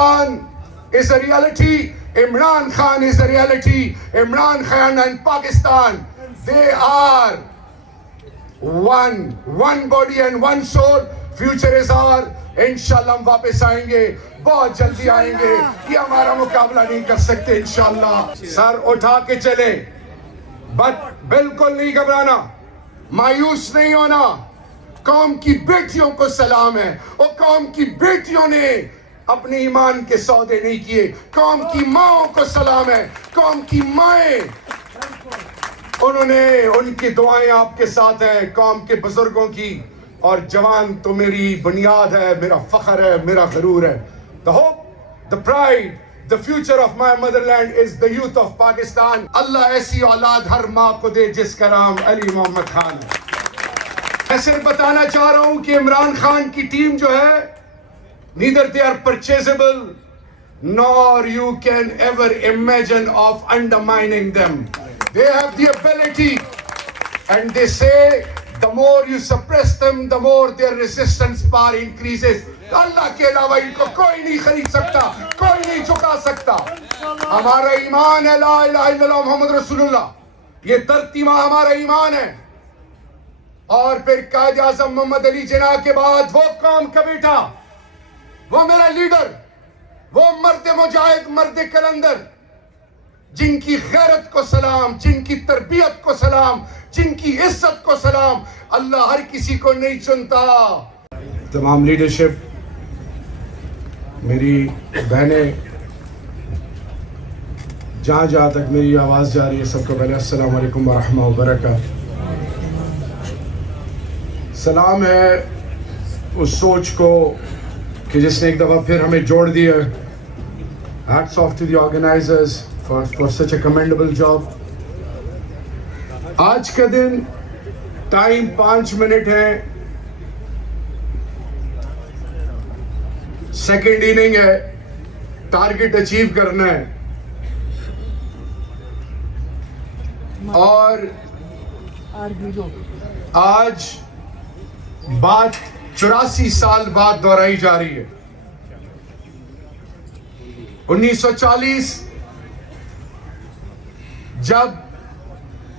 Pakistan is a reality. Imran Khan is a reality. Imran Khan and Pakistan, they are one body and one soul. Future is our. انشاءاللہ ہم واپس آئیں گے, بہت جلدی آئیں گے. یہ ہمارا مقابلہ نہیں کر سکتے انشاءاللہ. سر اٹھا کے چلے, بٹ بالکل نہیں گھبرانا, مایوس نہیں ہونا. قوم کی بیٹیوں کو سلام ہے, اور قوم کی بیٹیوں نے اپنے ایمان کے سودے نہیں کیے. قوم کی ماں کو سلام ہے, قوم کی مائیں, انہوں نے, ان کی دعائیں آپ کے ساتھ ہیں, قوم کے بزرگوں کی. اور جوان تو میری بنیاد ہے, میرا فخر ہے, میرا غرور ہے. The hope, the pride, the future of my motherland is the youth of Pakistan. اللہ ایسی اولاد ہر ماں کو دے جس کا نام علی محمد خان ہے. میں صرف بتانا چاہ رہا ہوں کہ عمران خان کی ٹیم جو ہے, neither they are purchasable nor you can ever imagine of undermining them. They have the ability, and they say the more you suppress them, the more their resistance power increases. اللہ کے علاوہ ان کو کوئی نہیں خرید سکتا, کوئی نہیں جھکا سکتا. ہمارا ایمان ہے لا الہ الا اللہ محمد رسول اللہ, یہ دھرتی ماں ہمارا ایمان ہے. اور پھر قائد اعظم محمد علی جناح کے بعد وہ قوم کا بیٹا, وہ میرا لیڈر, وہ مرد مجاہد, مرد کلندر, جن کی غیرت کو سلام, جن کی تربیت کو سلام, جن کی عزت کو سلام. اللہ ہر کسی کو نہیں چنتا. تمام لیڈرشپ, میری بہنیں, جہاں جہاں تک میری آواز جا رہی ہے, سب کو پہلے السلام علیکم ورحمہ وبرکاتہ. سلام ہے اس سوچ کو کہ جس نے ایک دفعہ پھر ہمیں جوڑ دیا. Hats off to the organizers for such a commendable job. آج کا دن ٹائم 5 منٹ ہے, سیکنڈ اننگ ہے, ٹارگٹ اچیو کرنا ہے. اور آج بات 84 سال بعد دہرائی جا رہی ہے. 1940 جب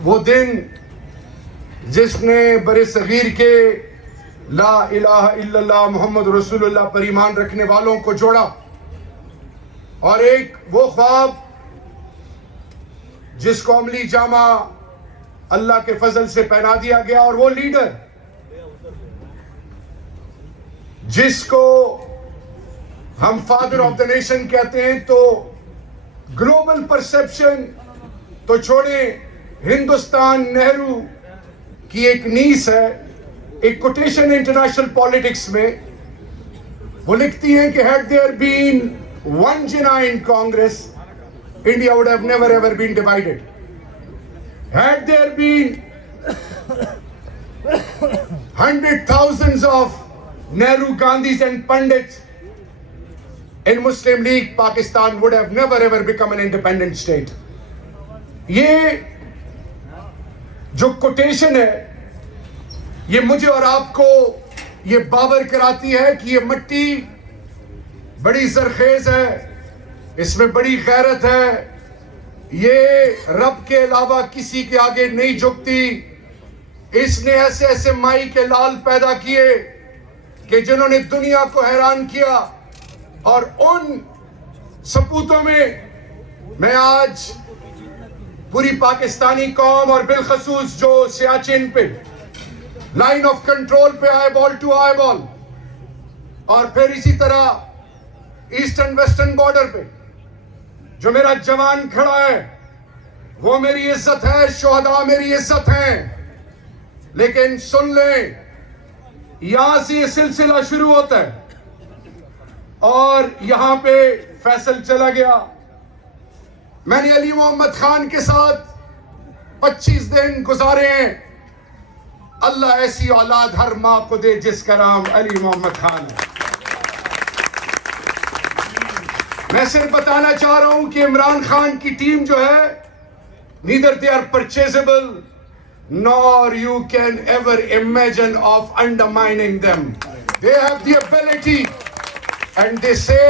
وہ دن جس نے بر صغیر کے لا الہ الا اللہ محمد رسول اللہ پر ایمان رکھنے والوں کو جوڑا, اور ایک وہ خواب جس کو عملی جامہ اللہ کے فضل سے پہنا دیا گیا, اور وہ لیڈر جس کو ہم فادر آف دا نیشن کہتے ہیں. تو گلوبل پرسپشن تو چھوڑیں, ہندوستان نہرو کی ایک نیس ہے, ایک کوٹیشن انٹرنیشنل پالیٹکس میں وہ لکھتی ہیں کہ had there been one Jinnah in Congress, India would have never ever been divided. Had there been 100,000s of Nehru, Gandhis and Pandits in Muslim League, Pakistan would have never ever become an independent state. یہ جو quotation ہے, یہ مجھے اور آپ کو یہ باور کراتی ہے کہ یہ مٹی بڑی زرخیز ہے, اس میں بڑی غیرت ہے, یہ رب کے علاوہ کسی کے آگے نہیں جھکتی. اس نے ایسے ایسے مائی کے لال پیدا کیے کہ جنہوں نے دنیا کو حیران کیا, اور ان سپوتوں میں آج پوری پاکستانی قوم, اور بالخصوص جو سیاچن پہ لائن آف کنٹرول پہ آئی بال ٹو آئی بال, اور پھر اسی طرح ایسٹرن ویسٹرن بارڈر پہ جو میرا جوان کھڑا ہے, وہ میری عزت ہے, شہداء میری عزت ہیں. لیکن سن لیں, یہاں سے یہ سلسلہ شروع ہوتا ہے, اور یہاں پہ فیصل چلا گیا. میں نے علی محمد خان کے ساتھ 25 دن گزارے ہیں. اللہ ایسی اولاد ہر ماں کو دے جس کا نام علی محمد خان ہے. میں صرف بتانا چاہ رہا ہوں کہ عمران خان کی ٹیم جو ہے, neither they are purchasable nor you can ever imagine of undermining them. They have the ability, and they say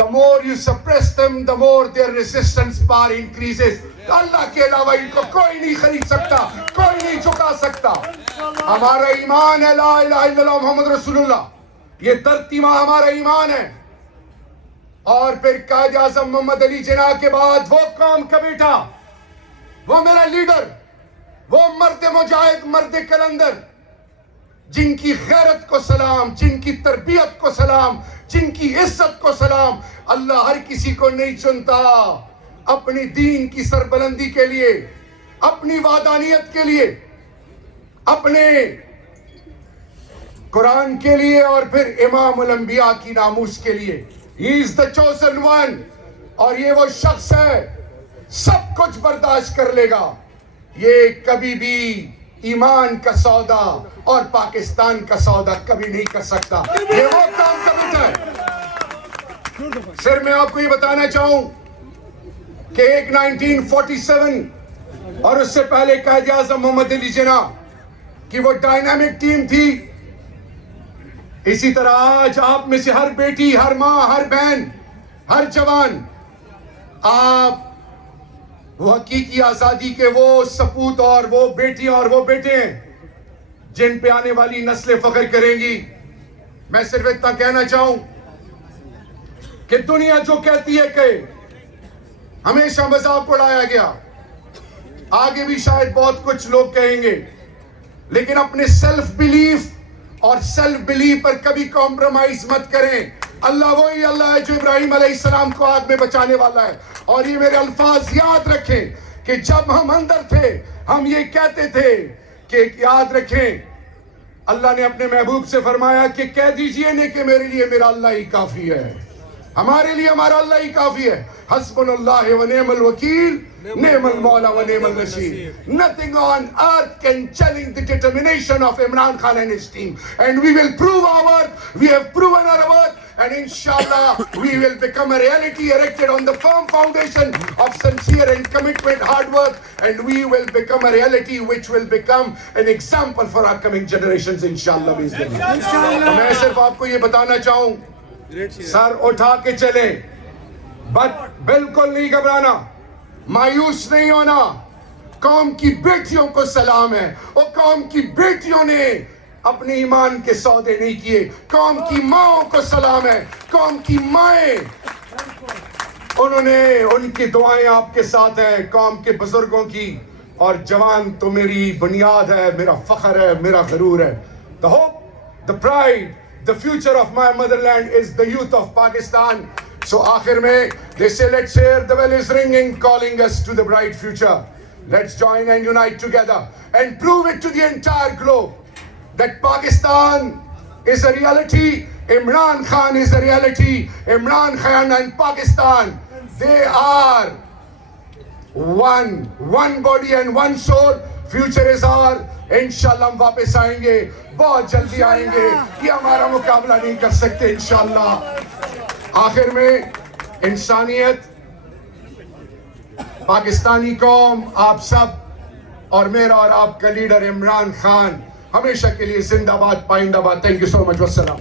the more you suppress them, the more their resistance power increases. اللہ کے علاوہ ان کو کوئی نہیں خرید سکتا, کوئی نہیں جھکا سکتا. ہمارا ایمان ہے لا الہ الا اللہ محمد رسول اللہ, یہ دھرتی ماں ہمارا ایمان ہے. اور پھر قائد اعظم محمد علی جناح کے بعد وہ قوم کا بیٹا, وہ میرا لیڈر, وہ مرد مجاہد, مرد کلندر, جن کی غیرت کو سلام, جن کی تربیت کو سلام, جن کی عزت کو سلام. اللہ ہر کسی کو نہیں چنتا اپنی دین کی سربلندی کے لیے, اپنی وحدانیت کے لیے, اپنے قرآن کے لیے, اور پھر امام الانبیاء کی ناموس کے لیے. He is the chosen one. اور یہ وہ شخص ہے سب کچھ برداشت کر لے گا. یہ کبھی بھی ایمان کا سودا اور پاکستان کا سودا کبھی نہیں کر سکتا. یہ وہ کام کا بیٹا ہے. سر میں آپ کو یہ بتانا چاہوں کہ ایک 1947 اور اس سے پہلے قائد اعظم محمد علی جناح کی وہ ڈائنامک ٹیم تھی. اسی طرح آج آپ میں سے ہر بیٹی, ہر ماں, ہر بہن, ہر جوان, آپ وہ حقیقی آزادی کے وہ سپوت اور وہ بیٹیاں اور وہ بیٹے ہیں جن پہ آنے والی نسلیں فخر کریں گی. میں صرف اتنا کہنا چاہوں کہ دنیا جو کہتی ہے کہ ہمیشہ مذاق اڑایا گیا, آگے بھی شاید بہت کچھ لوگ کہیں گے, لیکن اپنے سیلف بیلیف اور سیلف بیلیف پر کبھی کمپرومائز مت کریں. اللہ وہی اللہ ہے جو ابراہیم علیہ السلام کو آگ میں بچانے والا ہے. اور یہ میرے الفاظ یاد رکھیں کہ جب ہم اندر تھے ہم یہ کہتے تھے کہ یاد رکھیں اللہ نے اپنے محبوب سے فرمایا کہ کہہ دیجئے نہیں کہ میرے لیے میرا اللہ ہی کافی ہے, ہمارے لیے ہمارا اللہ ہی کافی ہے. حسبنا اللہ و نعم الوکیل, نعم المولا و نعم النصیر. Nothing on earth can challenge the determination of Imran Khan and his team. And we will prove our worth. We have proven our worth. And inshallah, we will become a reality erected on the firm foundation of sincere and commitment, hard work. And we will become a reality which will become an example for our coming generations, inshallah. میں صرف آپ کو یہ بتانا چاہوں, سر اٹھا کے چلیں, بٹ بالکل نہیں گھبرانا, مایوس نہیں ہونا. قوم کی بیٹیوں کو سلام ہے, وہ قوم کی بیٹیوں نے اپنے ایمان کے سودے نہیں کیے. قوم کی ماں کو سلام ہے, قوم کی مائیں, انہوں نے, ان کی دعائیں آپ کے ساتھ ہیں, قوم کے بزرگوں کی. اور جوان تو میری بنیاد ہے, میرا فخر ہے, میرا غرور ہے. The hope, the pride, the future of my motherland is the youth of Pakistan. So آخر میں they say let's hear the bell is ringing calling us to the bright future. Let's join and unite together and prove it to the entire globe that Pakistan is a reality, Imran Khan is a reality. Imran Khan and Pakistan, they are one body and one soul. Future is ours. انشاءاللہ ہم واپس آئیں گے, بہت جلدی آئیں گے, یہ ہمارا مقابلہ نہیں کر سکتے انشاءاللہ. آخر میں انسانیت, پاکستانی قوم, آپ سب اور میرا اور آپ کا لیڈر عمران خان ہمیشہ کے لیے زندہ باد, پائندہ باد. تھینک یو سو مچ, والسلام.